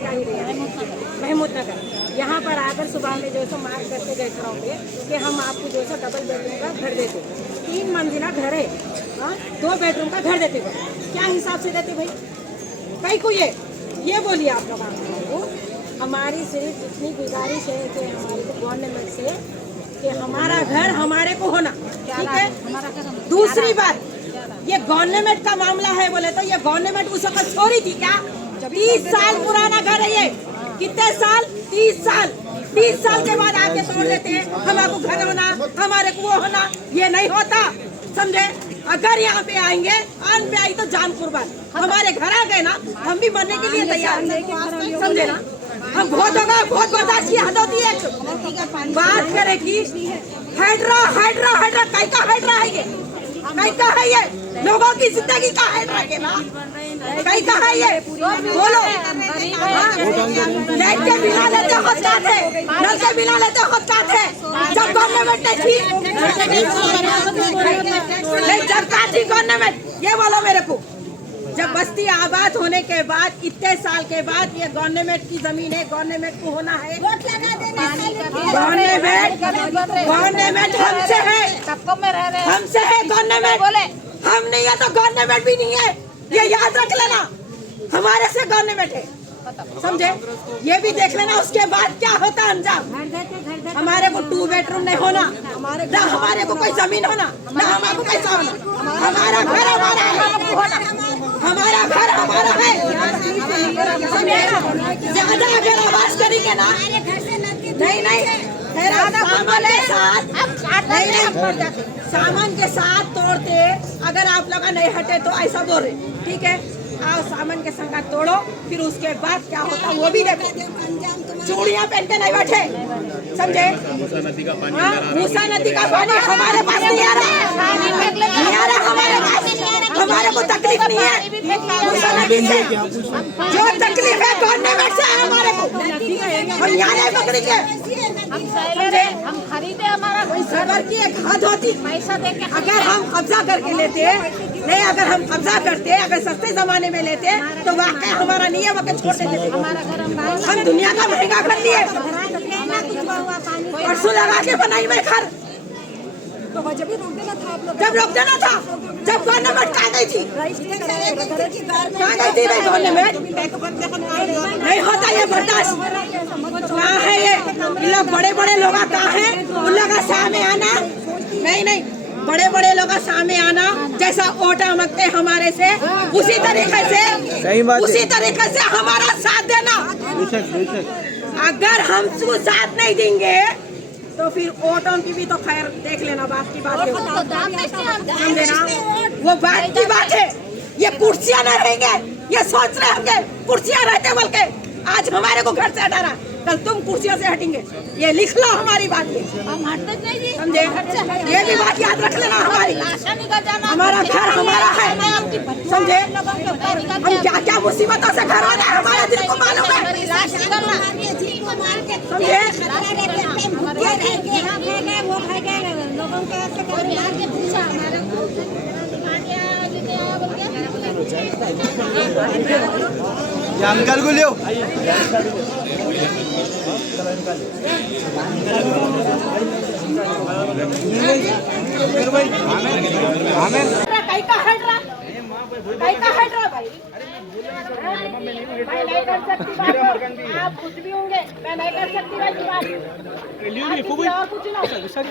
का ही रहे महमूद नगर। यहाँ पर आकर सुबह में जो सो मार करके गए खड़ों पे कि हम आपको जो सो डबल बेडरूम का घर देते, 3 मंजिला घर है, 2 बेडरूम का घर देते। क्या हिसाब से देते भाई? कई को ये बोलिए आप लोग को। हमारी सिर्फ इतनी गुजारिश है कि हमारे को गवर्नमेंट से कि हमारा घर हमारे को होना, ठीक है। दूसरी बात, ये गवर्नमेंट का मामला है बोले तो ये गवर्नमेंट उस वक्त छोड़ी थी क्या? 30 साल पुराना घर है ये। कितने साल? 30 साल। 30 साल के बाद आके तोड़ देते हैं, हमारे को घर होना, हमारे को वो होना। ये नहीं होता, समझे। अगर यहाँ पे आएंगे, आन पे आई तो जान कुर्बान। हमारे घर आ गए ना, हम भी मरने के लिए तैयार, समझे ना। हम बहुत होगा, बहुत बर्दाश्त की हद होती है। बात करें कि हाइड्रा हाइड्रा हाइड्रा कई का हाइड्रा है ये? कई का है ये? लोगों की जिंदगी का हाइड्रा के ना कई का है ये? बोलो। लाइट के बिना लेते होता थे, नल के बिना लेते होता थे। जब गवर्नमेंट नहीं थी, जब का थी गवर्नमेंट, ये बोलो मेरे को। जब बस्ती आबाद होने के बाद इतने साल के बाद ये गवर्नमेंट की जमीन है, गवर्नमेंट को होना है। गवर्नमेंट हमसे है, हमसे है गवर्नमेंट। हम नहीं है तो गवर्नमेंट भी नहीं है, ये याद रख लेना। हमारे से गवर्नमेंट है, समझे। ये भी देख लेना उसके बाद क्या होता अंजाम। हमारे को 2 बेडरूम नहीं होना, ना हमारे को कोई जमीन होना, ना हमारे को पैसा होना। हमारा घर हमारा है, हमारा घर हमारा है। ज्यादा अगर आवाज करेंगे ना, नहीं सामान के साथ, सामान के साथ तोड़ते। अगर आप लोग नहीं हटे तो ऐसा बोल रहे, ठीक है। आओ सामान के संग तोड़ो, फिर उसके बाद क्या होता वो भी देखो। चूड़ियाँ पहन के नहीं बैठे, समझे। मूसा नदी का पानी हमारे पास नहीं आ रहा, नहीं आ रहा हमारे पास। हमारे को तकलीफ नहीं है मूसा नदी से, जो तकलीफ है गवर्नमेंट से है हमारे को। हम यहाँ नहीं पकड़ेंगे, हम खरीदे। हमारा सबर की एक हद होती, पैसा देके अगर हम कब्जा करके लेते नहीं, अगर हम कब्जा करते, अगर सस्ते जमाने में लेते तो वाकई हमारा नहीं है, वक्त छोड़ देते। हम दुनिया का महंगा कर लिए, परसों लगा के बनाई मैं घर। तो जब रोक देना था आप लोग, जब रोक देना था, जब गवर्नमेंट कहाँ गई थी, कहाँ गई थी भाई गवर्नमेंट? नहीं होता ये बर्दाश्त। कहाँ है ये लोग? बड़े बड़े लोग कहाँ है? उन लोग का सामने आना, नहीं बड़े बड़े लोग सामने आना, जैसा वोट मांगते हमारे से उसी तरीके से हमारा साथ देना। अगर हम साथ नहीं देंगे तो फिर वोटों की भी तो खैर देख लेना, बात की बात है, समझे ना। वो बात की बात है, ये कुर्सियां न रहेंगे, ये सोच रहे होंगे कुर्सियां रहते बल्कि आज हमारे को घर से हटा रहा, कल तुम कुर्सियों से हटेंगे। ये लिख लो हमारी बात, समझे। ये भी बात याद रख लेना हमारी। हमारा घर हमारा है, समझे। हम क्या क्या मुसीबतों से घर वाले हमारे दिल को मालूम है, अंकल को लियो। मैं नहीं कर सकती बात, आप कुछ भी होंगे, मैं नहीं कर सकती बात। और कुछ ना,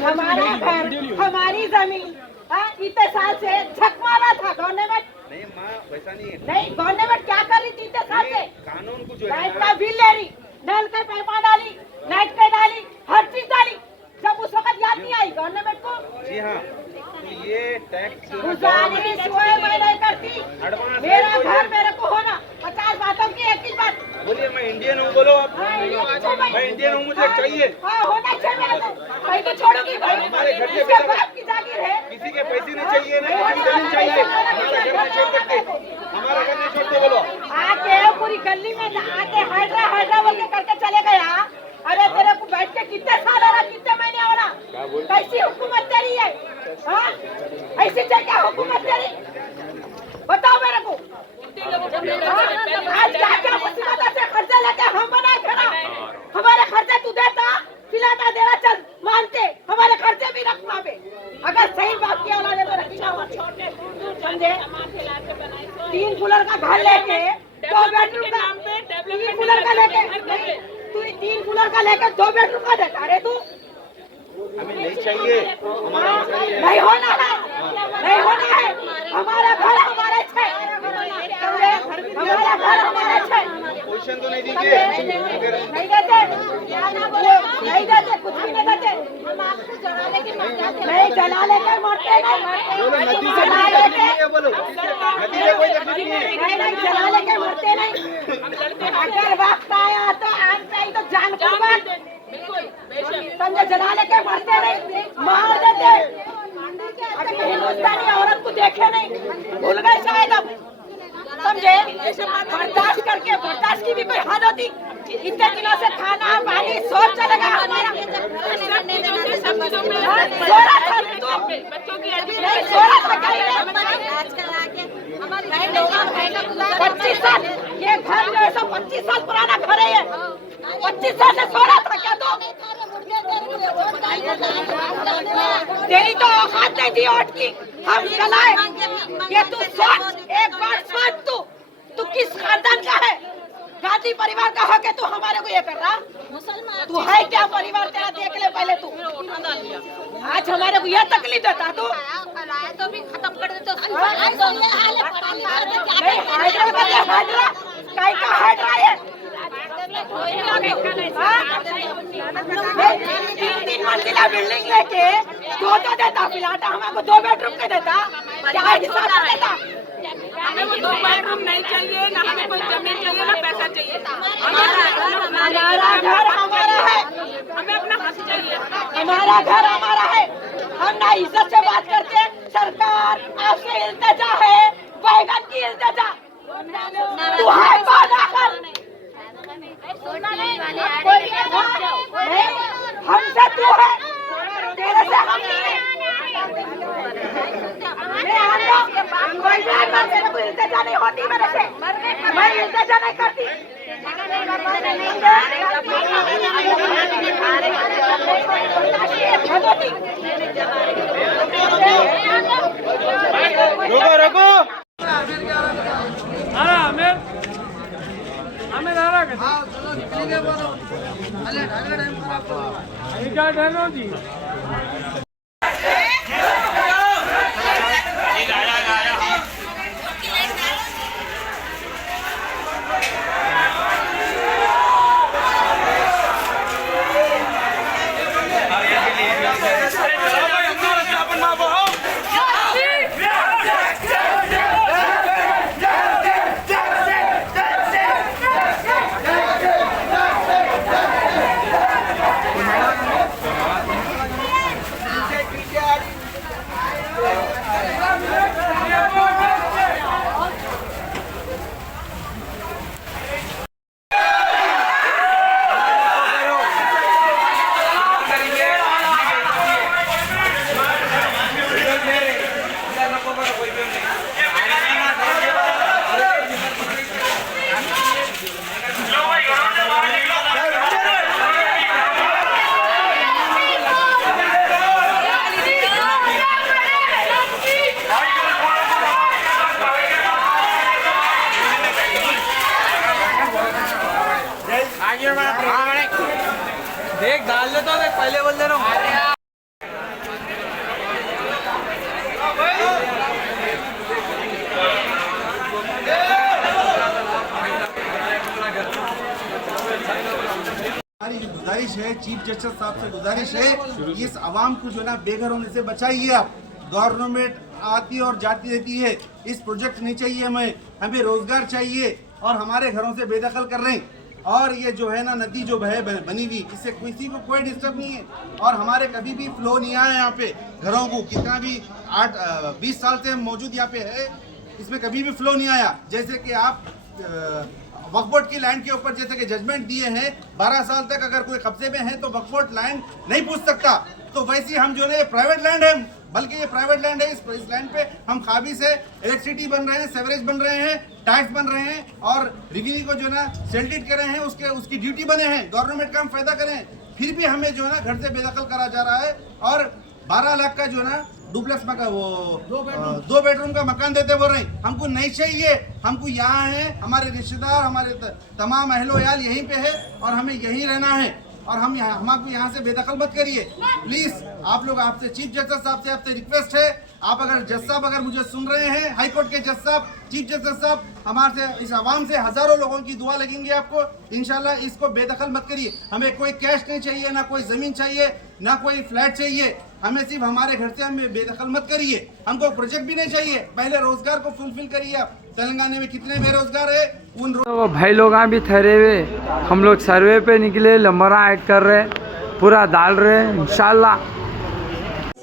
हमारा घर हमारी जमीन इतने साल से झक मारा था गवर्नमेंट। नहीं माँ वैसा नहीं है। नहीं, गवर्नमेंट क्या कर रही थी इतने साल से? कानून कुछ लाइट का बिल ले रही, नल के पाइपा डाली, लाइट के डाली, हर चीज डाली। जब उस वक्त याद नहीं आई गवर्नमेंट को? जी हाँ, ये टैक्स गुजारिश मैं नहीं करती, मेरा घर मेरे को होना। 50 बातों की एक ही बात। बोलिए मैं इंडियन हूँ, बोलो आप। मैं इंडियन हूँ, मुझे चाहिए। होना चाहिए मेरे को, मैं तो छोड़ूंगी। हमारे घर के इसके बाप की जागीर है, किसी के पैसे नहीं चाहिए, ना जमीन चाहिए। हमारा घर नहीं छोड़ सकते, हमारा घर नहीं छोड़ते। बोलो आके पूरी गली में आके हाइड्रा हाइड्रा बोल के करके चले गया। अरे तेरे को बैठ के कितने साल हो रहा, कितने महीने हो रहा? कैसी हुकूमत तेरी है? ऐसी क्या हुकूमत तेरी? बताओ मेरे को। आज क्या क्या मुसीबत से खर्चा लेके का लेकर 2 बेडरूम का देता रे तू। हमें नहीं चाहिए, हमारा मकान है। नहीं होना है, नहीं होना है। हमारा घर हमारा है, हमारा घर हमारा है। पोजीशन तो नहीं दीजिए। नहीं देते, नहीं देते, कुछ भी नहीं देते। हम आपको जलाने की नहीं, जलाने के मरते बोलो नहीं, नदी से कोई तकलीफ नहीं है, बोलो नदी से कोई तकलीफ नहीं है। नहीं, जलाने के मरते नहीं। अगर वक्त आया तो आन चाहिए तो जान कुर्बान, समझे, जलाने के मरते नहीं, मार देते। अगर हिंदुस्तानी औरत को देखे नहीं, भूल गए शायद अब, समझे। बर्दाश्त करके, बर्दाश्त की भी कोई हद होती। इतने दिनों से खाना पानी सब चलेगा हमारा। नहीं, 25 साल ये घर जो है 25 साल पुराना घर है ये। 25 साल से सो रहा था क्या तू? तेरी तो औकात नहीं थी वोट की, हम चलाए। ये तू सोच, एक बार सोच, तू किस खानदान का है? गांधी परिवार का होके तू हमारे को ये कर रहा? तू है क्या परिवार? तेरा देख ले पहले तू। आज हमारे को यह तकलीफ देता तू। तो भी खत्म कर देते। काय का हाइड्रा ये? 3 मंजिला बिल्डिंग लेके 2 देता, फिलहाल हमारे 2 बेडरूम के देता, क्या हिसाब से देता? हमें वो 2 बेडरूम नहीं चाहिए, ना हमें कोई जमीन चाहिए, ना पैसा चाहिए। हमारा घर हमारा है, हमें अपना हक चाहिए। हमारा घर हमारा है। हम ना इज्जत से बात करते हैं। सरकार आपसे इल्तिजा है, बैगन की इल्तिजा। तू है कौन आखिर? हमसे तू है, तेरे से हम नहीं है। मेरे को इल्तिजा नहीं होती मेरे से, मैं इल्तिजा नहीं करती। रुको रुको देख डाल देता हूँ, पहले बोल दे रहा हूँ। हमारी गुजारिश है, चीफ जस्टिस साहब से गुजारिश है, इस आवाम को जो ना बेघर होने से बचाइए आप। गवर्नमेंट आती और जाती रहती है, इस प्रोजेक्ट नहीं चाहिए हमें रोजगार चाहिए और हमारे घरों से बेदखल कर रहे हैं। और ये जो है ना नदी जो बनी हुई, इससे किसी को कोई डिस्टर्ब नहीं है और हमारे कभी भी फ्लो नहीं आया यहाँ पे घरों को। कितना भी 20 साल से हम मौजूद यहाँ पे है, इसमें कभी भी फ्लो नहीं आया। जैसे कि आप वक्फ बोर्ड की लैंड के ऊपर जैसे कि जजमेंट दिए हैं, 12 साल तक अगर कोई कब्जे में है तो वक्फ बोर्ड लैंड नहीं पूछ सकता। तो वैसे हम जो है प्राइवेट लैंड है, बल्कि ये प्राइवेट लैंड है। इस लैंड पे हम खाबी से इलेक्ट्रिसिटी बन रहे हैं, सेवरेज बन रहे हैं, टैक्स बन रहे हैं और रेवेन्यू को जो ना सेल्टिट कर रहे हैं, उसकी ड्यूटी बने हैं। गवर्नमेंट का हम फायदा करें, फिर भी हमें जो है ना घर से बेदखल करा जा रहा है। और 12 लाख का जो ना डुप्लेक्स मकान, वो 2 बेडरूम का मकान देते बोल रहे हैं। हमको नहीं चाहिए, हमको यहाँ है, हमारे रिश्तेदार, हमारे तमाम अहलो याल यहीं पे है और हमें यहीं रहना है। और हम आपको यहाँ से बेदखल मत करिए प्लीज। आप लोग, आपसे चीफ जस्टिस साहब से आपसे रिक्वेस्ट है, आप अगर जज साहब अगर मुझे सुन रहे हैं, हाई कोर्ट के जज साहब, चीफ जस्टिस साहब, हमारे से इस आवाम से हजारों लोगों की दुआ लगेंगे आपको, इंशाल्लाह इसको बेदखल मत करिए। हमें कोई कैश नहीं चाहिए, ना कोई जमीन चाहिए, ना कोई फ्लैट चाहिए, हमें सिर्फ हमारे घर से हमें बेदखल मत करिए। हमको प्रोजेक्ट भी नहीं चाहिए, पहले रोजगार को फुलफिल करिए आप। तेलंगाना में कितने बेरोजगार है उन तो भाई लोग भी ठहरे हुए, हम लोग सर्वे पे निकले, लंबरा ऐड कर रहे, पूरा डाल रहे इंशाल्लाह।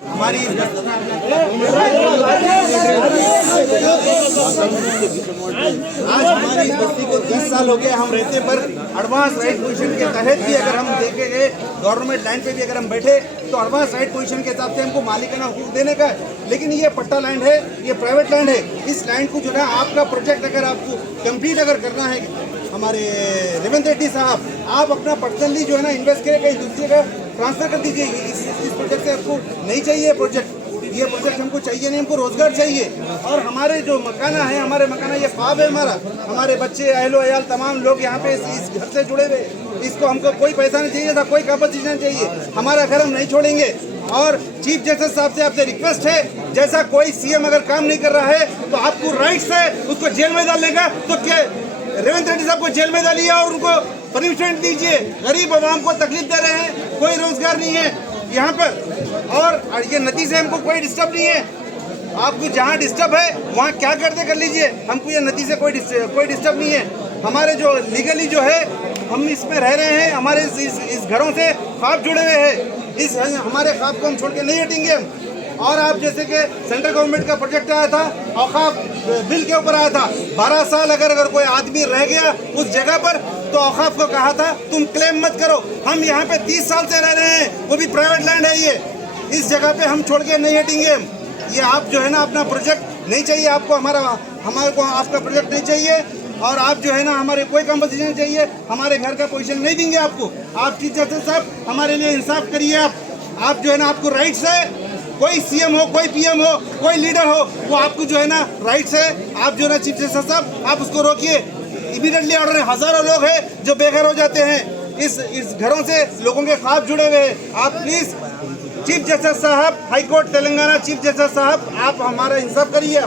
हमारी आज हमारी बस्ती को 10 साल हो गए हम रहते, पर एडवांस राइट पोजीशन के तहत भी अगर हम देखेंगे, गवर्नमेंट लैंड पे भी अगर हम बैठे तो एडवांस राइट पोजीशन के हिसाब से हमको मालिकाना हुकूक देने का है। लेकिन ये पट्टा लैंड है, ये प्राइवेट लैंड है। इस लैंड को जो है आपका प्रोजेक्ट अगर आपको कंप्लीट अगर करना है, हमारे रेवंत रेड्डी साहब, आप अपना पर्सनली जो है ना इन्वेस्ट करें, कहीं दूसरे का ट्रांसफर कर दीजिए। इस प्रोजेक्ट से आपको नहीं चाहिए प्रोजेक्ट, ये प्रोजेक्ट हमको चाहिए नहीं, हमको रोजगार चाहिए। और हमारे जो मकाना है, हमारे मकाना ये ख्वाब है हमारा, हमारे बच्चे अहलो अयाल तमाम लोग यहाँ पे इस घर से जुड़े हुए, इसको हमको कोई पैसा नहीं चाहिए था, कोई कंपनसेशन नहीं चाहिए, हमारा घर हम नहीं छोड़ेंगे। और चीफ जस्टिस साहब से आपसे रिक्वेस्ट है, जैसा कोई सीएम अगर काम नहीं कर रहा है तो आपको राइट्स है उसको जेल में डालने का, तो क्या रेवंत रेड्डी साहब को जेल में डालिए और उनको पनिशमेंट दीजिए। गरीब आवाम को तकलीफ दे रहे हैं, कोई रोजगार नहीं है यहाँ पर, और ये नदी से हमको कोई डिस्टर्ब नहीं है। आपको जहाँ डिस्टर्ब है वहाँ क्या करते कर लीजिए, हमको ये नदी से कोई डिस्टर्ब नहीं है। हमारे जो लीगली जो है हम इसमें रह रहे हैं, हमारे इस घरों से ख्वाब जुड़े हुए हैं, इस हमारे ख्वाब को हम छोड़ के नहीं हटेंगे हम। और आप जैसे कि सेंट्रल गवर्नमेंट का प्रोजेक्ट आया था, औकाफ बिल के ऊपर आया था, 12 साल अगर कोई आदमी रह गया उस जगह पर तो औकाफ को कहा था तुम क्लेम मत करो। हम यहाँ पे 30 साल से रह रहे हैं, वो भी प्राइवेट लैंड है ये, इस जगह पे हम छोड़ के नहीं हटेंगे हम। ये आप जो है ना अपना प्रोजेक्ट नहीं चाहिए आपको, हमारे को आपका प्रोजेक्ट नहीं चाहिए, और आप जो है ना हमारे कोई कंपनसेशन नहीं चाहिए, हमारे घर का पोजीशन नहीं देंगे आपको। आप चीफ जस्टिस साहब हमारे लिए इंसाफ करिए। आप जो है ना आपको राइट्स है, कोई सीएम हो, कोई पीएम हो, कोई लीडर हो, वो आपको जो है ना राइट्स है। आप जो है ना चीफ जस्टिस साहब आप उसको रोकिए, इमीडिएटली ऑर्डर। हजारों लोग हैं जो बेघर हो जाते हैं, इस घरों से लोगों के ख्वाब जुड़े हुए हैं। आप प्लीज चीफ जस्टिस साहब, high court Telangana chief justice साहब, आप हमारा इंसाफ करिए।